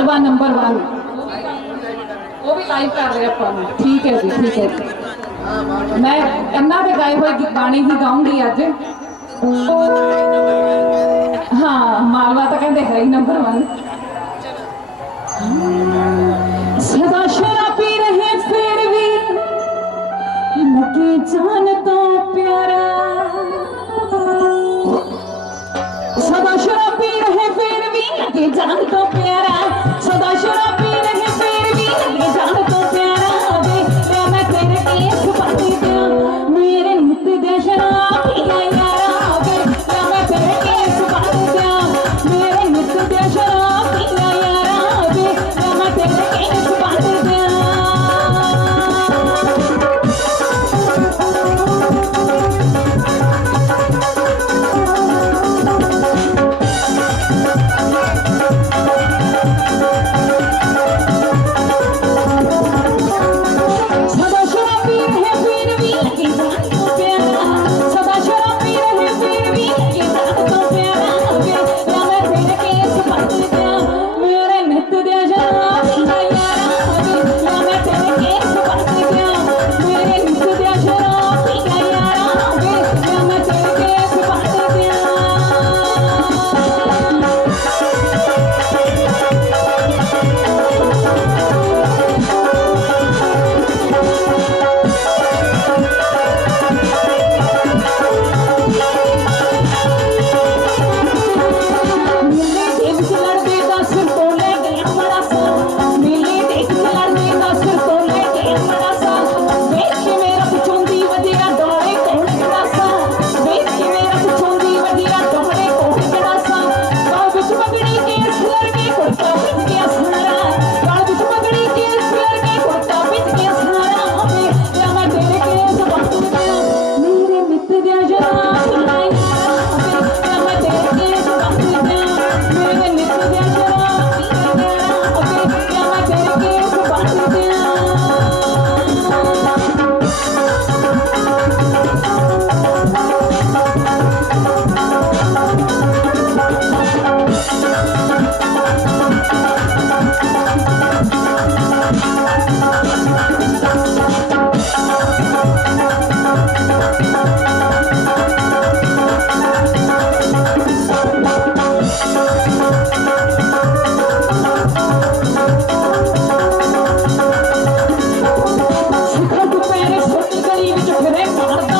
Malwa number 1 ਉਹ ਵੀ live ਕਰ ਰਹੇ ਆਪਾਂ ਨੂੰ ਠੀਕ ਹੈ ਜੀ ਠੀਕ ਹੈ ਜੀ ਮੈਂ ਇਹਨਾਂ ਦੇ ਗਾਏ ਹੋਏ ਗੀ- ਗਾਣੇ ਹੀ ਗਾਉਂਗੀ ਅੱਜ ਹਾਂ ਮਾਲਵਾ ਤਾਂ ਕਹਿੰਦੇ ਹੈ ਹੀ ਨੰਬਰ 1 ਸਦਾ Gracias.